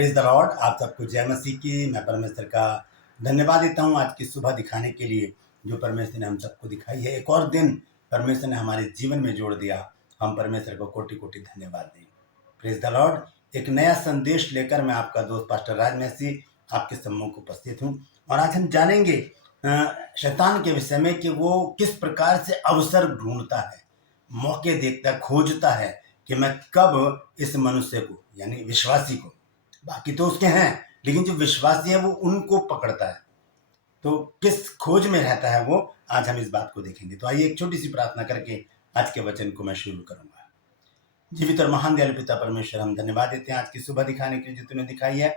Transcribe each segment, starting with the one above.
Praise the Lord. आप सबको जय मसीह की। मैं परमेश्वर का धन्यवाद देता हूँ आज की सुबह दिखाने के लिए जो परमेश्वर ने हम सबको दिखाई है। एक और दिन परमेश्वर ने हमारे जीवन में जोड़ दिया। हम परमेश्वर को कोटि कोटि धन्यवाद दें। Praise the Lord. एक नया संदेश लेकर मैं आपका दोस्त पास्टर राज मसीह आपके सम्मुख उपस्थित हूँ और आज हम जानेंगे शैतान के विषय में कि वो किस प्रकार से अवसर ढूंढता है, मौके देखता है, खोजता है कि मैं कब इस मनुष्य को यानी विश्वासी को, बाकी तो उसके हैं लेकिन जो विश्वासी है वो उनको पकड़ता है, तो किस खोज में रहता है वो। आज हम इस बात को देखेंगे। तो आइए एक छोटी सी प्रार्थना करके आज के वचन को मैं शुरू करूंगा। जीवित और महान दयालु पिता परमेश्वर, हम धन्यवाद देते हैं आज की सुबह दिखाने के लिए जो तूने दिखाई है।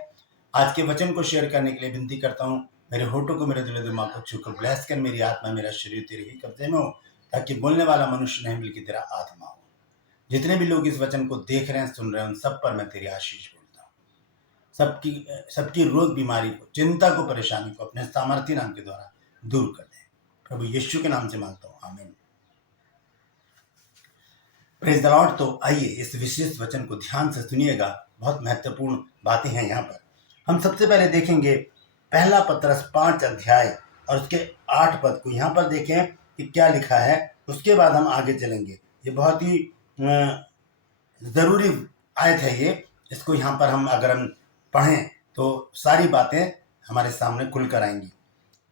आज के वचन को शेयर करने के लिए विनती करता हूँ, मेरे होठों को, मेरे दिल दिमाग को छूकर ब्लेस कर, मेरी आत्मा मेरा शरीर तेरे ही कब्जे में हो, ताकि बोलने वाला मनुष्य नहीं बल्कि तेरा आत्मा हो। जितने भी लोग इस वचन को देख रहे हैं, सुन रहे हैं, उन सब पर मैं तेरी आशीष बोलता हूँ। सबकी रोग बीमारी को, चिंता को, परेशानी को अपने सामर्थ्य नाम के द्वारा दूर कर दे। प्रभु यीशु के नाम से मांगता हूँ, आमीन। Praise the Lord. तो आइए इस विशेष वचन को ध्यान से सुनिएगा। बहुत महत्वपूर्ण बातें हैं यहाँ पर। हम सबसे पहले देखेंगे पहला पत्रस 5 अध्याय और उसके 8 पद को। यहाँ पर देखें कि क्या लिखा है, उसके बाद हम आगे चलेंगे। ये बहुत ही ज़रूरी आयत है ये। इसको यहाँ पर हम अगर हम पढ़ें तो सारी बातें हमारे सामने खुल कर आएंगी।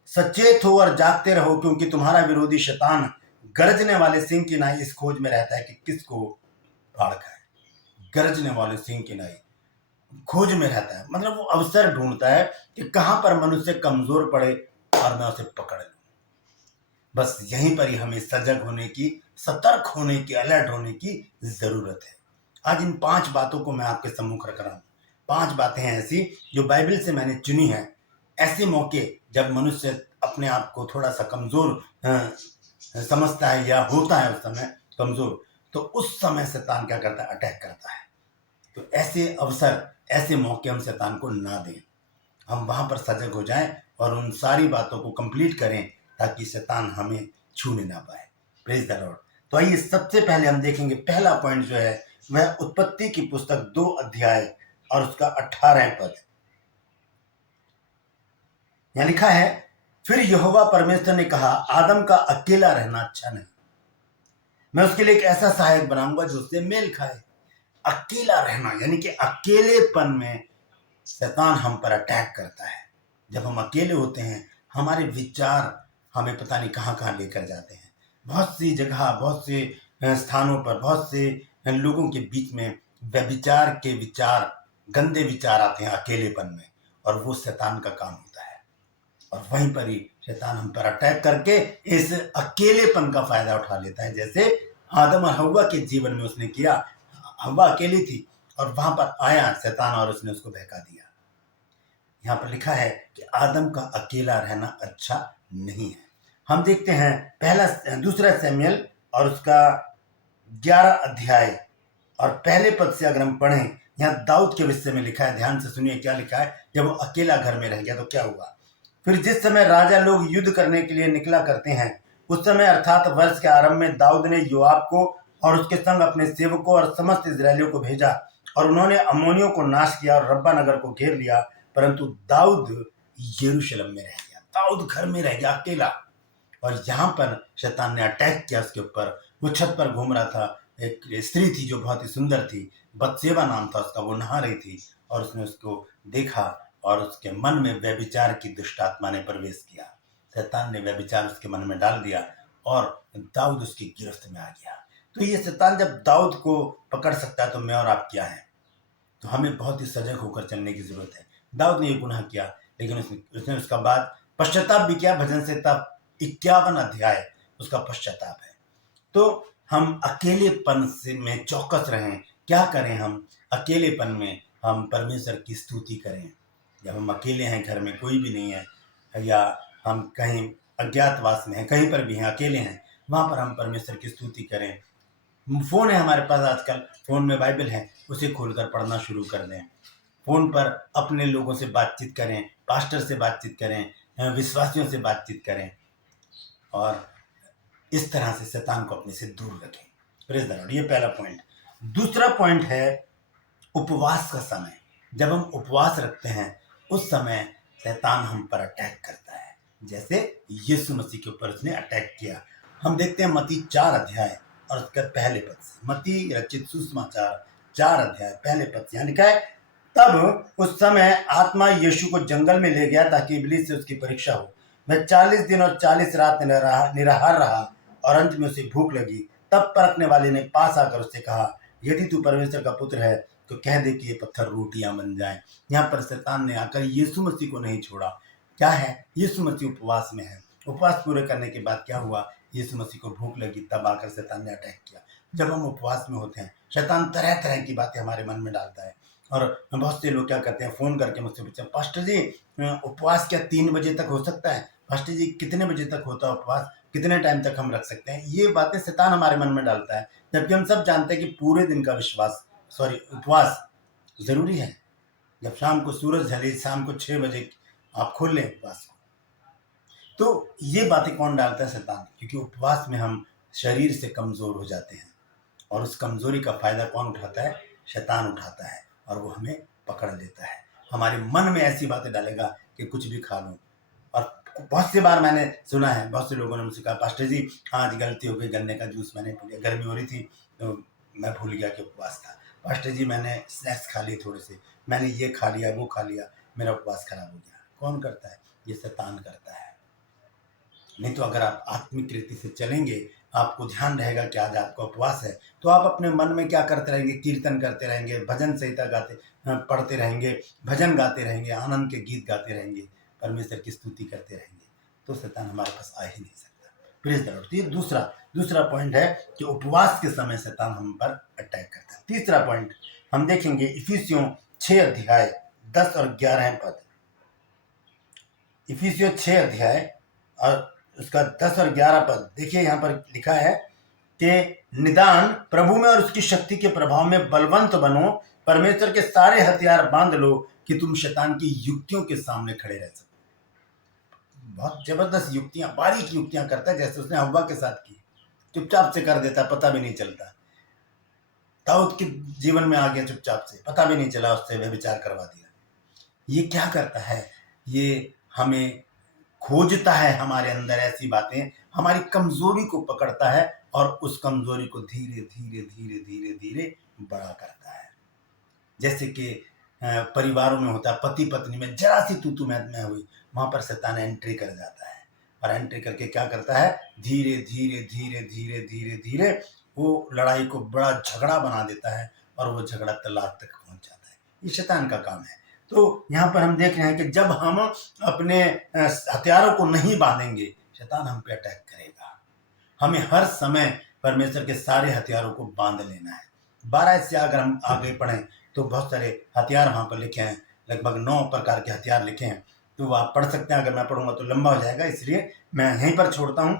सचेत हो और जागते रहो, क्योंकि तुम्हारा विरोधी शैतान गरजने वाले सिंह की नाई इस खोज में रहता है कि किसको फाड़ खाए। गरजने वाले सिंह की नाई खोज में रहता है, मतलब वो अवसर ढूंढता है कि कहां पर मनुष्य कमजोर पड़े और मैं उसे पकड़ लूं। बस यहीं पर ही हमें सजग होने की, सतर्क होने की, अलर्ट होने की जरूरत है। आज इन 5 बातों को मैं आपके सम्मुख रख रहा हूँ। 5 बातें हैं ऐसी जो बाइबल से मैंने चुनी है। ऐसे मौके जब मनुष्य अपने आप को थोड़ा सा कमजोर समझता है या होता है उस समय कमजोर, तो उस समय शैतान क्या करता है, अटैक करता है। तो ऐसे अवसर, ऐसे मौके हम शैतान को ना दें। हम वहां पर सजग हो जाएं और उन सारी बातों को कंप्लीट करें ताकि शैतान हमें छूने ना पाए। Praise the Lord. तो आइए सबसे पहले हम देखेंगे, पहला पॉइंट जो है वह उत्पत्ति की पुस्तक 2 अध्याय और उसका 18 पद। यहां लिखा है, फिर यहोवा परमेश्वर ने कहा, आदम का अकेला रहना अच्छा नहीं, मैं उसके लिए एक ऐसा सहायक बनाऊंगा जो उससे मेल खाए। अकेला रहना यानी कि अकेलेपन में शैतान हम पर अटैक करता है। जब हम अकेले होते हैं, हमारे विचार हमें पता नहीं कहाँ कहाँ लेकर जाते हैं। बहुत सी जगह, बहुत से स्थानों पर, बहुत से लोगों के बीच में व्यभिचार के विचार, गंदे विचार आते हैं अकेलेपन में, और वो शैतान का काम होता है। और वहीं पर ही शैतान हम पर अटैक करके इस अकेलेपन का फायदा उठा लेता है, जैसे आदम और हव्वा के जीवन में उसने किया। हव्वा अकेली थी और वहां पर आया शैतान और उसने उसको बहका दिया। यहाँ पर लिखा है कि आदम का अकेला रहना अच्छा नहीं है। हम देखते हैं दूसरा शमूएल और उसका 11 अध्याय और पहले पद से अगर हम पढ़ें, यहाँ दाऊद के विषय में लिखा है। ध्यान से सुनिए क्या लिखा है। जब वो अकेला घर में रह गया तो क्या हुआ। फिर जिस समय राजा लोग युद्ध करने के लिए निकला करते हैं, उस समय अर्थात वर्ष के आरंभ में दाऊद ने योआब को और उसके संग अपने सेवकों और समस्त इजरायलियों को भेजा, और उन्होंने अम्मोनियों को नाश किया और रब्बा नगर को घेर लिया। परंतु दाऊद यरूशलेम में रह गया। दाऊद घर में रह गया अकेला। और यहाँ पर शैतान ने अटैक किया उसके ऊपर। वो छत पर घूम रहा था। एक स्त्री थी जो बहुत ही सुंदर थी, बत्सेबा नाम था उसका। वो नहा रही थी और उसने उसको देखा और उसके मन में व्यभिचार की दुष्ट आत्मा ने प्रवेश किया। शैतान ने व्यभिचार उसके मन में डाल दिया और दाऊद उसकी गिरफ्त में आ गया। तो ये शैतान जब दाऊद को पकड़ सकता है तो मैं और आप क्या हैं। तो हमें बहुत ही सजग होकर चलने की जरूरत है। दाऊद ने ये गुनाह किया, लेकिन उसने उसका बाद पश्चाताप भी किया। भजन संहिता 51 अध्याय उसका पश्चाताप है। तो हम अकेलेपन से में चौकस रहें। क्या करें हम अकेलेपन में? हम परमेश्वर की स्तुति करें। जब हम अकेले हैं, घर में कोई भी नहीं है, या हम कहीं अज्ञातवास में हैं, कहीं पर भी हैं, अकेले हैं, वहाँ पर हम परमेश्वर की स्तुति करें। फ़ोन है हमारे पास आजकल, फ़ोन में बाइबल है, उसे खोलकर पढ़ना शुरू कर दें। फ़ोन पर अपने लोगों से बातचीत करें, पास्टर से बातचीत करें, विश्वासियों से बातचीत करें, और इस तरह से शैतान को अपने से दूर रखें। Praise the Lord. ये पहला पॉइंट। दूसरा पॉइंट है उपवास का समय। जब हम उपवास रखते हैं उस समय शैतान हम पर अटैक करता है, जैसे यीशु मसीह के ऊपर उसने अटैक किया। हम देखते हैं मत्ती 4 अध्याय और उसका पहले पद से, मत्ती रचित सुसमाचार 4 अध्याय पहले पद से यहाँ लिखा है, तब उस समय आत्मा यीशु को जंगल में ले गया ताकि इब्लीस से उसकी परीक्षा हो। वह 40 दिन और 40 रात निराहार रहा और अंत में उसे भूख लगी। तब परखने वाले ने पास आकर उससे कहा, यदि तू परमेश्वर का पुत्र है तो कह दे कि ये पत्थर रोटियां बन जाएं। यहाँ पर शैतान ने आकर यीशु मसीह को नहीं छोड़ा। क्या है, यीशु मसीह उपवास में है। उपवास पूरे करने के बाद क्या हुआ, यीशु मसीह को भूख लगी, तब आकर शैतान ने अटैक किया। जब हम उपवास में होते हैं शैतान तरह तरह की बातें हमारे मन में डालता है। और बहुत से लोग क्या करते हैं, फ़ोन करके मुझसे पूछते हैं, पास्टर जी उपवास क्या 3 बजे तक हो सकता है? पास्टर जी कितने बजे तक होता है उपवास? कितने टाइम तक हम रख सकते हैं? ये बातें शैतान हमारे मन में डालता है, जबकि हम सब जानते हैं कि पूरे दिन का उपवास ज़रूरी है। जब शाम को सूरज ढले, शाम को 6 बजे आप खोल लें उपवास को। तो ये बातें कौन डालता है? शैतान। क्योंकि उपवास में हम शरीर से कमज़ोर हो जाते हैं और उस कमज़ोरी का फ़ायदा कौन उठाता है? शैतान उठाता है और वो हमें पकड़ लेता है। हमारे मन में ऐसी बातें डालेगा कि कुछ भी खा लूँ। और बहुत सी बार मैंने सुना है, बहुत से लोगों ने मुझसे कहा, पास्टर जी आज गलती हो गई, गन्ने का जूस मैंने पी लिया, गर्मी हो रही थी तो मैं भूल गया कि उपवास था। पास्टर जी मैंने स्नैक्स खा लिए थोड़े से, मैंने ये खा लिया वो खा लिया, मेरा उपवास खराब हो गया। कौन करता है? ये शैतान करता है। नहीं तो अगर आप आत्मिक रीति से चलेंगे, आपको ध्यान रहेगा कि आज आपका उपवास है, तो आप अपने मन में क्या करते रहेंगे? कीर्तन करते रहेंगे, भजन संहिता पढ़ते रहेंगे, भजन गाते रहेंगे, आनंद के गीत गाते रहेंगे, परमेश्वर की स्तुति करते रहेंगे। तो शैतान हमारे पास आ ही नहीं सकता। Praise the Lord. तो ये दूसरा पॉइंट है कि उपवास के समय शैतान हम पर अटैक करता है। तीसरा पॉइंट हम देखेंगे इफिसियों 6 अध्याय 10 और 11 पद। इफिसियों 6 अध्याय और उसका 10 और 11 पद देखिए। यहाँ पर लिखा है कि निदान प्रभु में और उसकी शक्ति के प्रभाव में बलवंत बनो, परमेश्वर के सारे हथियार बांध लो कि तुम शैतान की युक्तियों के सामने खड़े रह सको। बहुत जबरदस्त युक्तियां, बारीक युक्तियां करता है, जैसे उसने हव्वा के साथ की। चुपचाप से कर देता, पता भी नहीं चलता। दाऊद के जीवन में आ गया चुपचाप से, पता भी नहीं चला, उससे व्यभिचार करवा दिया। ये क्या करता है? ये हमें खोजता है, हमारे अंदर ऐसी बातें, हमारी कमजोरी को पकड़ता है और उस कमजोरी को धीरे धीरे धीरे धीरे धीरे बड़ा करता है। जैसे कि परिवारों में होता है, पति पत्नी में जरा सी तू मैं हुई, वहां पर शैतान एंट्री कर जाता है और एंट्री करके क्या करता है? धीरे धीरे धीरे धीरे धीरे धीरे वो लड़ाई को बड़ा झगड़ा बना देता है और वो झगड़ा तलाक तक पहुंच जाता है। ये शैतान का काम है। तो यहाँ पर हम देख रहे हैं कि जब हम अपने हथियारों को नहीं बांधेंगे, शैतान हम पे अटैक करेगा। हमें हर समय परमेश्वर के सारे हथियारों को बांध लेना है। 12 से अगर हम आगे पढ़ें तो बहुत सारे हथियार वहाँ पर लिखे हैं, लगभग 9 प्रकार के हथियार लिखे हैं। तो आप पढ़ सकते हैं, अगर मैं पढ़ूंगा तो लंबा हो जाएगा, इसलिए मैं यहीं पर छोड़ता हूँ।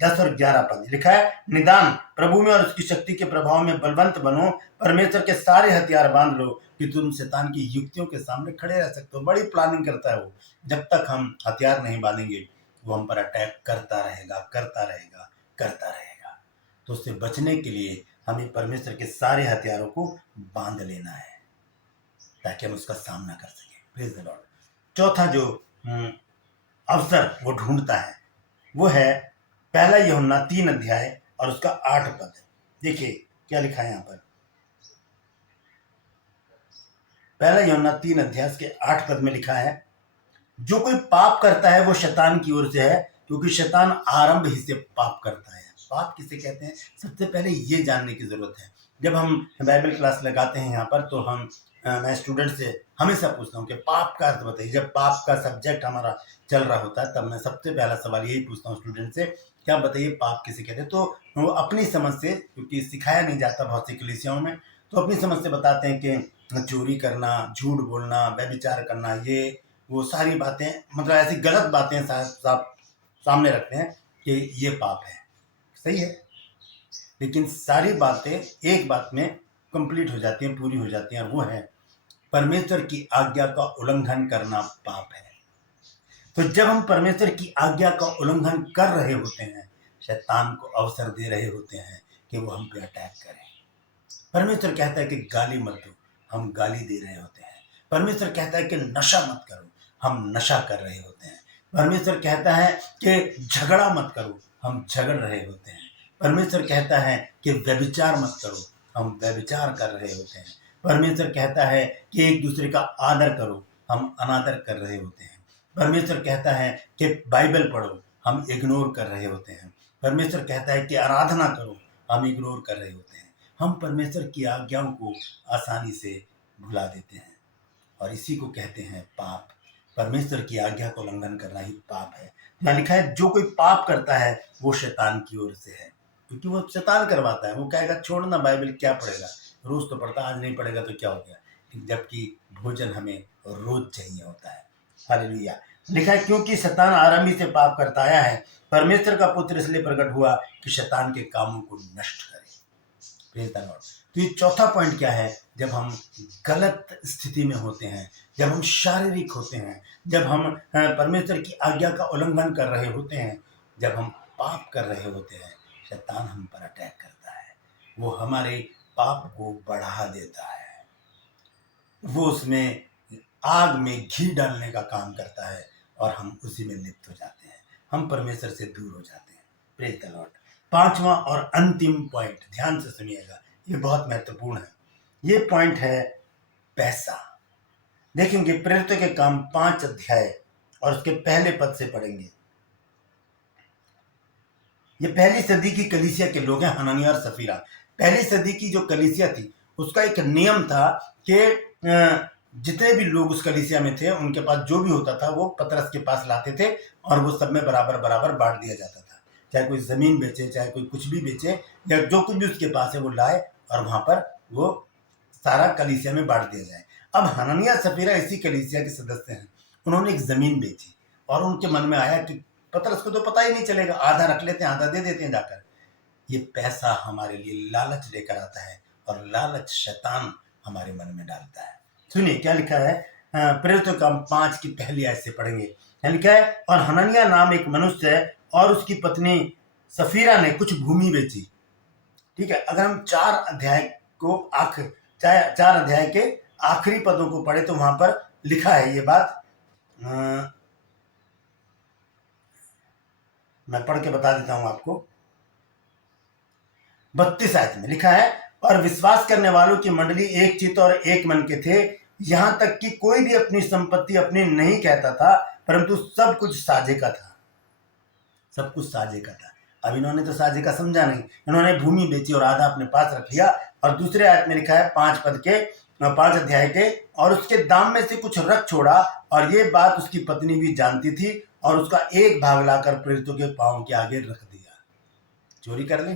10 और 11 पद लिखा है, निदान प्रभु में और उसकी शक्ति के प्रभाव में बलवंत बनो, परमेश्वर के सारे हथियार बांध लो कि तुम शैतान की युक्तियों के सामने खड़े रह सकते हो। बड़ी प्लानिंग करता है वो। जब तक हम हथियार नहीं बांधेंगे वो हम पर अटैक करता रहेगा करता रहेगा करता रहेगा। तो उससे बचने के लिए हमें परमेश्वर के सारे हथियारों को बांध लेना है ताकि हम उसका सामना कर सकें। Praise the Lord. चौथा जो अवसर वो ढूंढता है वो है 1 यूहन्ना 3 अध्याय और उसका 8 पद। देखिए क्या लिखा है यहाँ पर। 1 यूहन्ना 3 अध्याय के 8 पद में लिखा है, जो कोई पाप करता है वो शैतान की ओर से है, क्योंकि शैतान आरंभ ही से पाप करता है। पाप किसे कहते हैं, सबसे पहले ये जानने की जरूरत है। जब हम बाइबल क्लास लगाते हैं यहाँ पर तो मैं स्टूडेंट से हमेशा पूछता हूँ कि पाप का अर्थ बताइए। जब पाप का सब्जेक्ट हमारा चल रहा होता है तब मैं सबसे पहला सवाल यही पूछता हूँ स्टूडेंट से, क्या बताइए पाप किसे कहते हैं। तो वो अपनी समझ से, क्योंकि सिखाया नहीं जाता बहुत सी कलीसियाओं में, तो अपनी समझ से बताते हैं कि चोरी करना, झूठ बोलना, व्यभिचार करना, ये वो सारी बातें, मतलब ऐसी गलत बातें सामने रखते हैं कि ये पाप है। सही है, लेकिन सारी बातें एक बात में कंप्लीट हो जाती हैं, पूरी हो जाती हैं, और वो है परमेश्वर की आज्ञा का उल्लंघन करना पाप है। तो जब हम परमेश्वर की आज्ञा का उल्लंघन कर रहे होते हैं, शैतान को अवसर दे रहे होते हैं कि वो हम पे अटैक करें। परमेश्वर कहता है कि गाली मत दो, हम गाली दे रहे होते हैं। परमेश्वर कहता है कि नशा मत करो, हम नशा कर रहे होते हैं। परमेश्वर कहता है कि झगड़ा मत करो, हम झगड़ रहे होते हैं। परमेश्वर कहता है कि व्यभिचार मत करो, हम व्यभिचार कर रहे होते हैं। परमेश्वर कहता है कि एक दूसरे का आदर करो, हम अनादर कर रहे होते हैं। परमेश्वर कहता है कि बाइबल पढ़ो, हम इग्नोर कर रहे होते हैं। परमेश्वर कहता है कि आराधना करो, हम इग्नोर कर रहे होते हैं। हम परमेश्वर की आज्ञाओं को आसानी से भुला देते हैं और इसी को कहते हैं पाप। परमेश्वर की आज्ञा को उल्लंघन करना ही पाप है। यहाँ लिखा है जो कोई पाप करता है वो शैतान की ओर से है, क्योंकि वो शैतान करवाता है। वो कहेगा छोड़ना बाइबल क्या पढ़ेगा, रोज तो पढ़ता, आज नहीं पढ़ेगा तो क्या हो गया, जबकि भोजन हमें रोज चाहिए होता है। हालेलुया। लिखा है क्योंकि शैतान आरंभी से पाप करता आया है, परमेश्वर का पुत्र इसलिए प्रकट हुआ कि शैतान के कामों को नष्ट करे। Praise the Lord. तो ये चौथा पॉइंट क्या है, जब हम गलत स्थिति में होते हैं, जब हम शारीरिक होते हैं, जब हम परमेश्वर की आज्ञा का उल्लंघन कर रहे होते हैं, जब हम पाप कर रहे होते हैं, शैतान हम पर अटैक करता है। वो हमारे पाप को बढ़ा देता है, वो उसमें आग में घी डालने का काम करता है और हम उसी में लिप्त हो जाते हैं, हम परमेश्वर से दूर हो जाते हैं। Praise the Lord. पांचवा और अंतिम पॉइंट, ध्यान से सुनिएगा, ये बहुत महत्वपूर्ण है। ये पॉइंट है पैसा। देखेंगे प्रेरितों के काम 5 अध्याय और उसके पहले पद से पढ़ेंगे। ये पहली सदी की कलीसिया के लोग हैं, हननिया और सफीरा। पहली सदी की जो कलीसिया थी उसका एक नियम था कि जितने भी लोग उस कलीसिया में थे उनके पास जो भी होता था वो पतरस के पास लाते थे और वो सब में बराबर बराबर बांट दिया जाता था। चाहे कोई जमीन बेचे, चाहे कोई कुछ भी बेचे, या जो कुछ भी उसके पास है वो लाए और वहां पर वो सारा कलीसिया में बांट दिया जाए। अब हननिया सफीरा इसी कलीसिया के सदस्य हैं। उन्होंने एक जमीन बेची और उनके मन में आया कि पतरस को तो पता ही नहीं चलेगा, आधा रख लेते हैं, आधा दे देते हैं जाकर। ये पैसा हमारे लिए लालच लेकर आता है और लालच शैतान हमारे मन में डालता है। सुनिए क्या लिखा है, प्रेरितों काम 5 की पहली आयत से पढ़ेंगे। यहाँ लिखा है और हननिया नाम एक मनुष्य है और उसकी पत्नी सफीरा ने कुछ भूमि बेची। ठीक है, अगर हम 4 अध्याय के आखिरी पदों को पढ़े तो वहां पर लिखा है ये बात। मैं पढ़ के बता देता हूं आपको। 32 आयत में लिखा है और विश्वास करने वालों की मंडली एक चित्त और एक मन के थे, यहां तक कि कोई भी अपनी संपत्ति अपनी नहीं कहता था, परंतु सब कुछ साझे का था। सब कुछ साझे का था। अब इन्होंने तो साझे का समझा नहीं, इन्होंने भूमि बेची और आधा अपने पास रख लिया। और दूसरे आयत में लिखा है 5 अध्याय के, और उसके दाम में से कुछ रख छोड़ा, और ये बात उसकी पत्नी भी जानती थी, और उसका एक भाग लाकर प्रेरितों के पांव के आगे रख दिया। चोरी कर ले।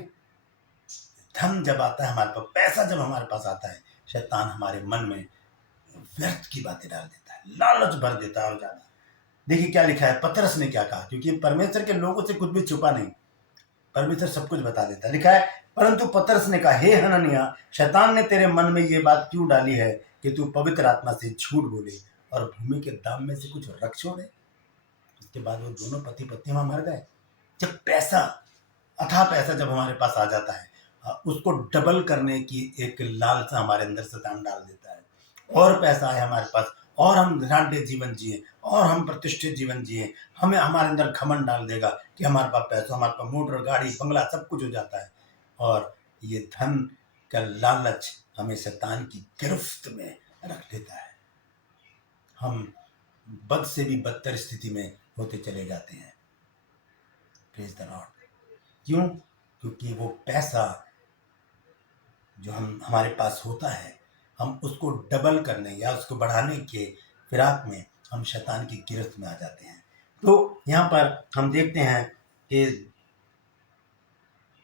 धन जब आता है हमारे पास, पैसा जब हमारे पास आता है, शैतान हमारे मन में व्यर्थ की बातें डाल देता है, लालच भर देता है और ज्यादा। देखिए क्या लिखा है, पतरस ने क्या कहा, क्योंकि परमेश्वर के लोगों से कुछ भी छुपा नहीं, परमेश्वर सब कुछ बता देता। लिखा है परंतु पतरस ने कहा, हे हननिया, शैतान ने तेरे मन में ये बात क्यों डाली है कि तू पवित्र आत्मा से झूठ बोले और भूमि के दाम में से कुछ रख छोड़े। उसके बाद वो दोनों पति पत्नी वहां मर गए। जब पैसा, अथाह पैसा जब हमारे पास आ जाता है, उसको डबल करने की एक लालसा हमारे अंदर शैतान डाल देता है। और पैसा आए हमारे पास और हम धनाढ्य जीवन जिए और हम प्रतिष्ठित जीवन जिए, हमें हमारे अंदर घमंड डाल देगा कि हमारे पास पैसा, हमारे पास मोटर, गाड़ी, बंगला सब कुछ हो जाता है। और ये धन का लालच हमें शैतान की गिरफ्त में रख लेता है। हम बद से भी बदतर स्थिति में होते चले जाते हैं। Praise the Lord. क्यों? क्योंकि वो पैसा जो हमारे पास होता है, हम उसको डबल करने या उसको बढ़ाने के फिराक में हम शैतान की गिरफ्त में आ जाते हैं। तो यहाँ पर हम देखते हैं कि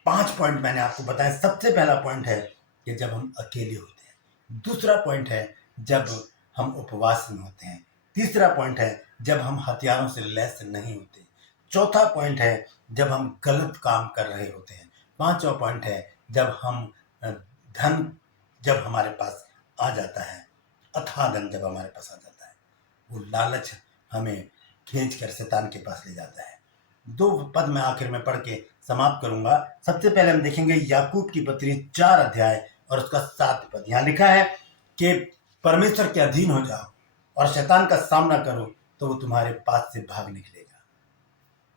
5 पॉइंट मैंने आपको बताया। सबसे पहला पॉइंट है कि जब हम अकेले होते हैं। दूसरा पॉइंट है जब हम उपवास में होते हैं। तीसरा पॉइंट है जब हम हथियारों से लैस नहीं होते। चौथा पॉइंट है जब हम गलत काम कर रहे होते हैं। पांचवा पॉइंट है जब हम धन जब हमारे पास आ जाता है, अथाह धन जब हमारे पास आ जाता है, वो लालच हमें खींच कर शैतान के पास ले जाता है। 2 पद में आखिर में पढ़ के समाप्त करूंगा। सबसे पहले हम देखेंगे याकूब की पत्री 4 अध्याय और उसका 7 पद। यहाँ लिखा है कि परमेश्वर के अधीन हो जाओ और शैतान का सामना करो तो वो तुम्हारे पास से भाग निकलेगा।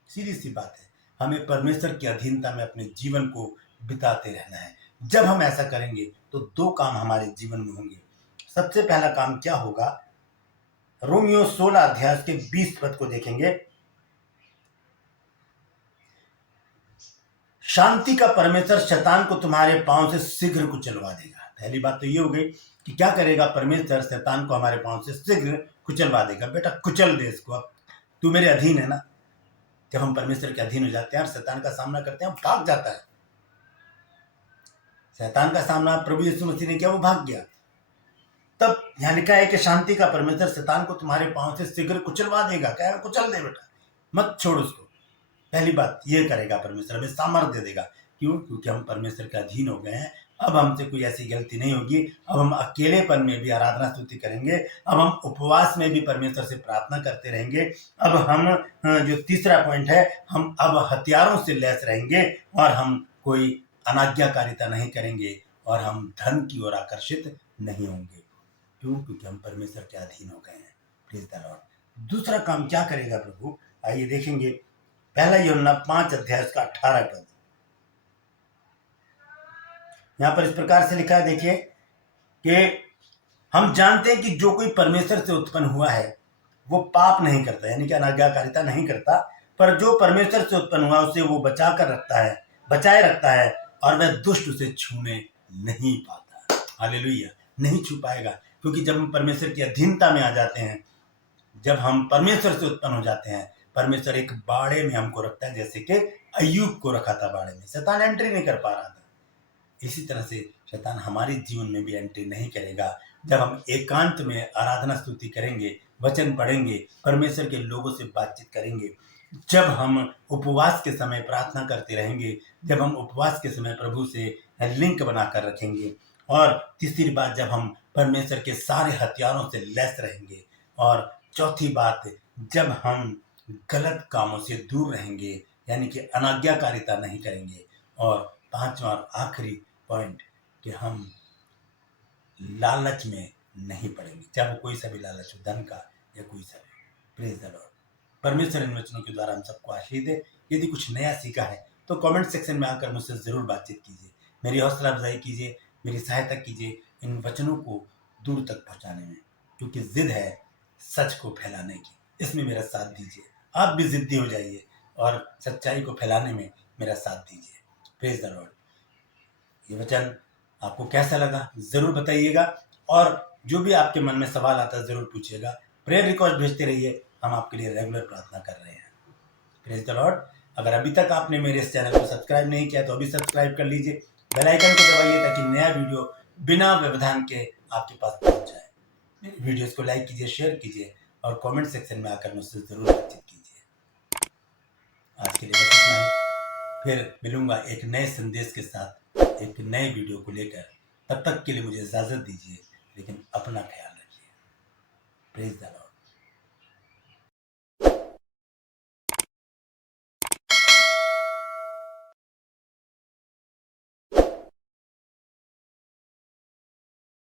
सीधी सी बात है, हमें परमेश्वर की अधीनता में अपने जीवन को बिताते रहना है। जब हम ऐसा करेंगे तो दो काम हमारे जीवन में होंगे। सबसे पहला काम क्या होगा, रोमियो 16 अध्याय के 20 पद को देखेंगे। शांति का परमेश्वर शैतान को तुम्हारे पांव से शीघ्र कुचलवा देगा। पहली बात तो ये हो गई कि क्या करेगा परमेश्वर, शैतान को हमारे पांव से शीघ्र कुचलवा देगा। बेटा कुचल दे इसको, अब तू मेरे अधीन है ना। जब हम परमेश्वर के अधीन हो जाते हैं और शैतान का सामना करते हैं, भाग जाता है। शैतान का सामना प्रभु यीशु मसीह ने किया, वो भाग गया। तब यहाँ लिखा है कि शांति का परमेश्वर शैतान को तुम्हारे पांव से शीघ्र कुचलवा देगा। क्या है, कुचल दे बेटा, मत छोड़ उसको। पहली बात ये करेगा परमेश्वर, हमें सामर्थ्य देगा। क्यों? क्योंकि हम परमेश्वर के अधीन हो गए हैं। अब हमसे कोई ऐसी गलती नहीं होगी। अब हम अकेलेपन में भी आराधना स्तुति करेंगे। अब हम उपवास में भी परमेश्वर से प्रार्थना करते रहेंगे। अब हम जो तीसरा पॉइंट है, हम अब हथियारों से लैस रहेंगे और हम कोई अनाज्ञाकारिता नहीं करेंगे और हम धन की ओर आकर्षित नहीं होंगे। क्यों? क्योंकि हम परमेश्वर के अधीन हो गए हैं। Praise the Lord. दूसरा काम क्या करेगा प्रभु, आइए देखेंगे। पहला यूहन्ना 5 अध्याय का 18 पद, यहां पर इस प्रकार से लिखा है, देखिए कि हम जानते हैं कि जो कोई परमेश्वर से उत्पन्न हुआ है वो पाप नहीं करता, यानी कि अनाज्ञाकारिता नहीं करता, पर जो परमेश्वर से उत्पन्न हुआ उसे वो बचाए रखता है और वह दुष्ट उसे छूने नहीं पाता। हालेलुया, नहीं छू पाएगा। क्योंकि जब हम परमेश्वर की अधीनता में आ जाते हैं, जब हम परमेश्वर से उत्पन्न हो जाते हैं, परमेश्वर एक बाड़े में हमको रखता है, जैसे कि अय्यूब को रखा था बाड़े में। शैतान एंट्री नहीं कर पा रहा था। इसी तरह से शैतान हमारे जीवन में भी एंट्री नहीं करेगा। जब हम एकांत में आराधना स्तुति करेंगे, वचन पढ़ेंगे, परमेश्वर के लोगों से बातचीत करेंगे, जब हम उपवास के समय प्रार्थना करते रहेंगे, जब हम उपवास के समय प्रभु से लिंक बनाकर रखेंगे, और तीसरी बात जब हम परमेश्वर के सारे हथियारों से लैस रहेंगे, और चौथी बात जब हम गलत कामों से दूर रहेंगे, यानी कि अनाज्ञाकारिता नहीं करेंगे, और पांचवा और आखिरी पॉइंट कि हम लालच में नहीं पड़ेंगे, चाहे वो कोई सा भी लालच हो, धन का या कोई सा भी। Praise the Lord. परमेश्वर इन वचनों के द्वारा हम सबको आशीष दे। यदि कुछ नया सीखा है तो कमेंट सेक्शन में आकर मुझसे ज़रूर बातचीत कीजिए, मेरी हौसला अफजाई कीजिए, मेरी सहायता कीजिए इन वचनों को दूर तक पहुंचाने में, क्योंकि जिद है सच को फैलाने की। इसमें मेरा साथ दीजिए, आप भी जिद्दी हो जाइए और सच्चाई को फैलाने में मेरा साथ दीजिए। Praise the Lord. ये वचन आपको कैसा लगा ज़रूर बताइएगा, और जो भी आपके मन में सवाल आता है ज़रूर पूछिएगा। प्रेयर रिक्वेस्ट भेजते रहिए, हम आपके लिए रेगुलर प्रार्थना कर रहे हैं। Praise the Lord. अगर अभी तक आपने मेरे इस चैनल को सब्सक्राइब नहीं किया तो अभी सब्सक्राइब कर लीजिए, बेल आइकन को दबाइए ताकि नया वीडियो बिना व्यवधान के आपके पास पहुंच जाए। मेरी वीडियोस को लाइक कीजिए, शेयर कीजिए और कमेंट सेक्शन में आकर मुझसे ज़रूर बातचीत कीजिए। आज के लिए बस इतना ही, फिर मिलूंगा एक नए संदेश के साथ, एक नए वीडियो को लेकर। तब तक के लिए मुझे इजाज़त दीजिए, लेकिन अपना ख्याल रखिए। Praise the Lord.